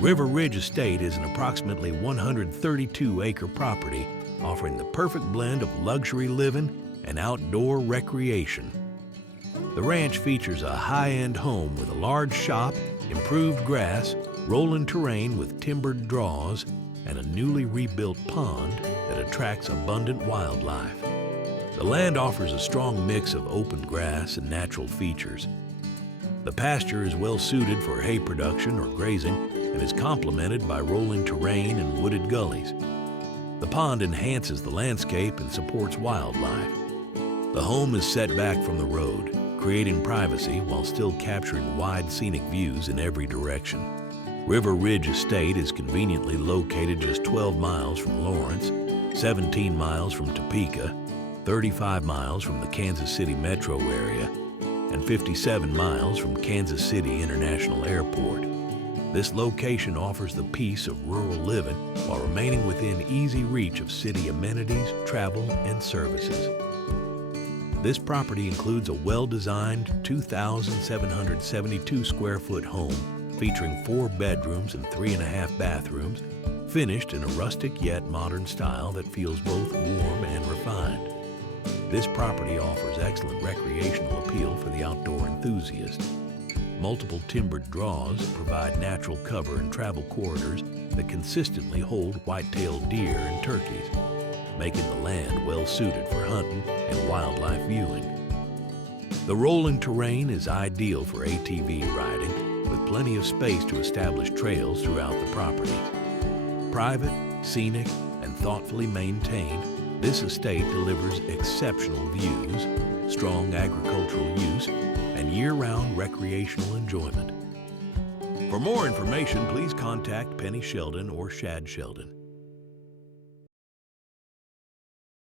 River Ridge Estate is an approximately 132-acre property offering the perfect blend of luxury living and outdoor recreation. The ranch features a high-end home with a large shop, improved grass, rolling terrain with timbered draws, and a newly rebuilt pond that attracts abundant wildlife. The land offers a strong mix of open grass and natural features. The pasture is well suited for hay production or grazing and is complemented by rolling terrain and wooded gullies. The pond enhances the landscape and supports wildlife. The home is set back from the road, creating privacy while still capturing wide scenic views in every direction. River Ridge Estate is conveniently located just 12 miles from Lawrence, 17 miles from Topeka, 35 miles from the Kansas City metro area, and 57 miles from Kansas City International Airport. This location offers the peace of rural living while remaining within easy reach of city amenities, travel, and services. This property includes a well-designed 2,772 square foot home featuring 4 bedrooms and 3.5 bathrooms, finished in a rustic yet modern style that feels both warm and refined. This property offers excellent recreational appeal for the outdoor enthusiast. Multiple timbered draws provide natural cover and travel corridors that consistently hold white-tailed deer and turkeys, making the land well-suited for hunting and wildlife viewing. The rolling terrain is ideal for ATV riding, with plenty of space to establish trails throughout the property. Private, scenic, and thoughtfully maintained, this estate delivers exceptional views, strong agricultural use, and year-round recreational enjoyment. For more information, please contact Penny Sheldon or Shad Sheldon.